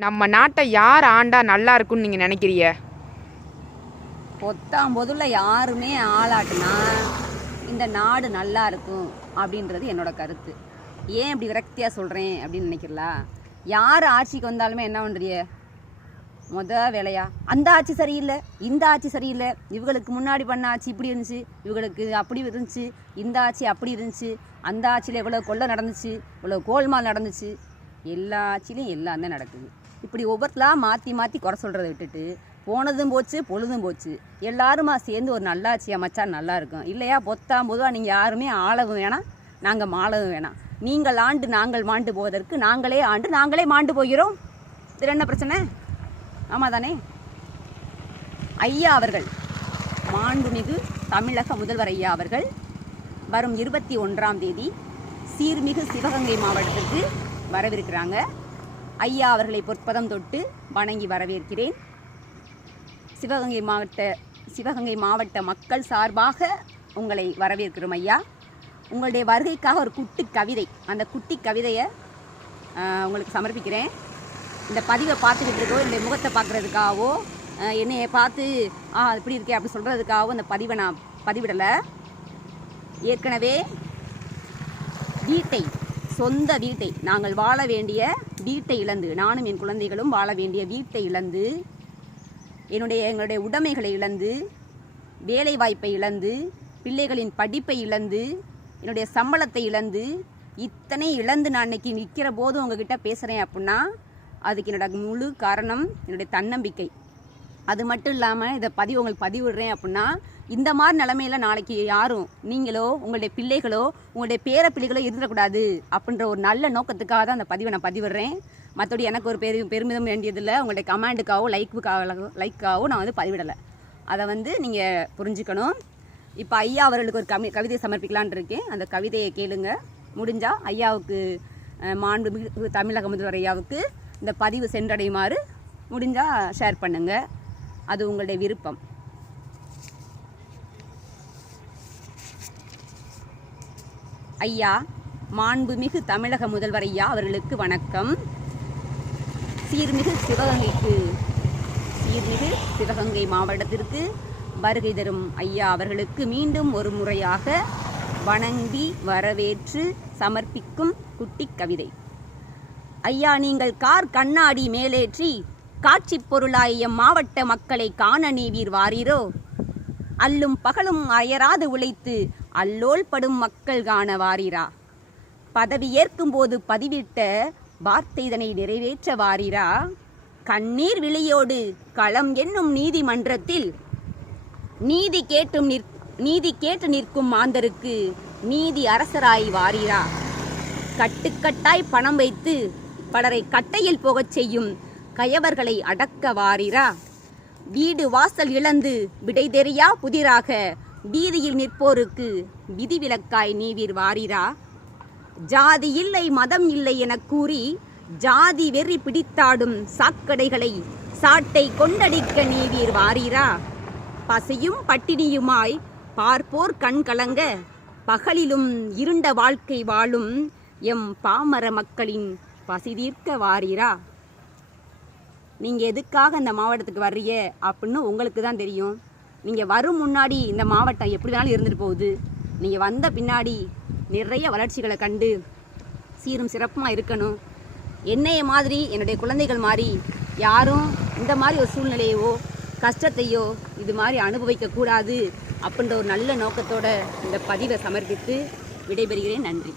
நம்ம நாட்டை யார் ஆண்டா நல்லா இருக்கும்னு நீங்கள் நினைக்கிறீங்க? பொத்தாம்பொதுல யாருமே ஆளாட்டுனா இந்த நாடு நல்லா இருக்கும் அப்படின்றது என்னோட கருத்து. ஏன் இப்படி விரக்தியாக சொல்கிறேன் அப்படின்னு நினைக்கிறீங்களா? யார் ஆட்சிக்கு வந்தாலுமே என்ன பண்ணுறிய? வேலையா அந்த ஆட்சி சரியில்லை, இந்த ஆட்சி சரியில்லை, இவங்களுக்கு முன்னாடி பண்ண ஆட்சி இப்படி இருந்துச்சு, இவங்களுக்கு அப்படி இருந்துச்சு, இந்த ஆட்சி அப்படி இருந்துச்சு, அந்த ஆட்சியில் எவ்வளோ கொள்ளை நடந்துச்சு, இவ்வளோ கோல்மால் நடந்துச்சு, எல்லா ஆட்சியிலையும் எல்லாம் தான் நடக்குது. இப்படி ஒவ்வொருத்தலாம் மாற்றி மாற்றி குறை சொல்கிறத விட்டுட்டு போனதும் போச்சு பொழுதும் போச்சு, எல்லாருமா சேர்ந்து ஒரு நல்லாட்சி அமைச்சா நல்லா இருக்கும். இல்லையா பொத்தாம் பொதுவாக நீங்கள் யாருமே ஆளவும் வேணாம், நாங்கள் மாளவும் வேணாம். நீங்கள் ஆண்டு நாங்கள் மாண்டு போவதற்கு நாங்களே ஆண்டு நாங்களே மாண்டு போகிறோம். இதில் என்ன பிரச்சனை? ஆமாம் தானே? ஐயா அவர்கள், மாண்புமிகு தமிழக முதல்வர் ஐயா அவர்கள் வரும் 21ஆம் தேதி சீர்மிகு சிவகங்கை மாவட்டத்திற்கு வரவிருக்கிறாங்க. ஐயா அவர்களை பொற்பதம் தொட்டு வணங்கி வரவேற்கிறேன். சிவகங்கை மாவட்ட மக்கள் சார்பாக உங்களை வரவேற்கிறோம் ஐயா. உங்களுடைய வருகைக்காக ஒரு குட்டி கவிதை, அந்த குட்டி கவிதையை உங்களுக்கு சமர்ப்பிக்கிறேன். இந்த பதிவை பார்த்துக்கிட்டு இருக்கோ இல்லை முகத்தை பார்க்குறதுக்காகவோ என்னையை பார்த்து இப்படி இருக்கே அப்படி சொல்கிறதுக்காகவோ இந்த பதிவை நான் பதிவிடலை. ஏற்கனவே சொந்த வீட்டை, நாங்கள் வாழ வேண்டிய வீட்டை இழந்து, நானும் என் குழந்தைகளும் வாழ வேண்டிய வீட்டை இழந்து, எங்களுடைய உடைமைகளை இழந்து, வேலை வாய்ப்பை இழந்து, பிள்ளைகளின் படிப்பை இழந்து, என்னுடைய சம்பளத்தை இழந்து, இத்தனை இழந்து நான் இன்னைக்கு நிற்கிற போது உங்ககிட்ட பேசுகிறேன் அப்படின்னா அதுக்கு என்னோட முழு காரணம் என்னுடைய தன்னம்பிக்கை. அது மட்டும் இல்லாமல் இதை உங்களுக்கு பதிவிடுறேன் அப்படின்னா இந்த மாதிரி நிலைமையில் நாளைக்கு யாரும் நீங்களோ உங்களுடைய பிள்ளைகளோ உங்களுடைய பேர பிள்ளைகளோ இருந்துடக்கூடாது அப்படின்ற ஒரு நல்ல நோக்கத்துக்காக தான் அந்த பதிவை நான் பதிவிடுறேன். மற்றபடி எனக்கு ஒரு பெருமிதம் வேண்டியதில்லை. உங்களுடைய கமெண்ட்டுக்காகவோ லைக்காகவோ நான் வந்து பதிவிடலை. அதை நீங்கள் புரிஞ்சுக்கணும். இப்போ ஐயா அவர்களுக்கு ஒரு கவிதையை சமர்ப்பிக்கலான் இருக்கேன். அந்த கவிதையை கேளுங்க. முடிஞ்சால் ஐயாவுக்கு, மாண்புமிகு தமிழக முதல்வர் ஐயாவுக்கு இந்த பதிவு சென்றடையுமாறு முடிஞ்சால் ஷேர் பண்ணுங்கள். அது உங்களுடைய விருப்பம். ஐயா, மாண்புமிகு தமிழக முதல்வர் ஐயா அவர்களுக்கு வணக்கம். சீர்மிகு சிவகங்கை மாவட்டத்திற்கு வருகை தரும் ஐயா அவர்களுக்கு மீண்டும் ஒரு முறையாக வணங்கி வரவேற்று சமர்ப்பிக்கும் குட்டி கவிதை. ஐயா, நீங்கள் கார் கண்ணாடி மேலேற்றி காட்சி பொருளாய் எம் மாவட்ட மக்களை காண நீவீர் வாரீரோ? அல்லும் பகலும் அயராது உழைத்து அல்லோல் படும் மக்கள் காண வாரீரா? பதவி ஏற்கும் போது பதிவிட்ட வார்த்தை இதனை நிறைவேற்ற வாரீரா? கண்ணீர் விழியோடு களம் என்னும் நீதிமன்றத்தில் நீதி கேட்டு நிற்கும் மாந்தருக்கு நீதி அரசராய் வாரீரா? கட்டுக்கட்டாய் பணம் வைத்து பலரை கட்டையில் போகச் செய்யும் கயவர்களை அடக்க வாரீரா? வீடு வாசல் இழந்து விடை தெரியா புதிராக வீதியில் நிற்போருக்கு விதிவிலக்காய் நீவீர் வாரீரா? ஜாதி இல்லை மதம் இல்லை என கூறி ஜாதி வெறி பிடித்தாடும் சாக்கடைகளை சாட்டை கொண்டடிக்க நீவீர் வாரீரா? பசியும் பட்டினியுமாய் பார்ப்போர் கண் கலங்க பகலிலும் இருண்ட வாழ்க்கை வாழும் எம் பாமர மக்களின் பசி தீர்க்க வாரீரா? நீங்கள் எதுக்காக இந்த மாவட்டத்துக்கு வர்றீங்க அப்படின்னு உங்களுக்கு தான் தெரியும். நீங்கள் வரும் முன்னாடி இந்த மாவட்டம் எப்படி வேணாலும் இருந்துட்டு போகுது. நீங்கள் வந்த பின்னாடி நிறைய வளர்ச்சிகளை கண்டு சீரும் சிறப்புமாக இருக்கணும். என்னைய மாதிரி, என்னுடைய குழந்தைகள் மாதிரி யாரும் இந்த மாதிரி ஒரு சூழ்நிலையோ கஷ்டத்தையோ இது மாதிரி அனுபவிக்கக்கூடாது அப்படின்ற ஒரு நல்ல நோக்கத்தோடு இந்த பதிவை சமர்ப்பித்து விடைபெறுகிறேன். நன்றி.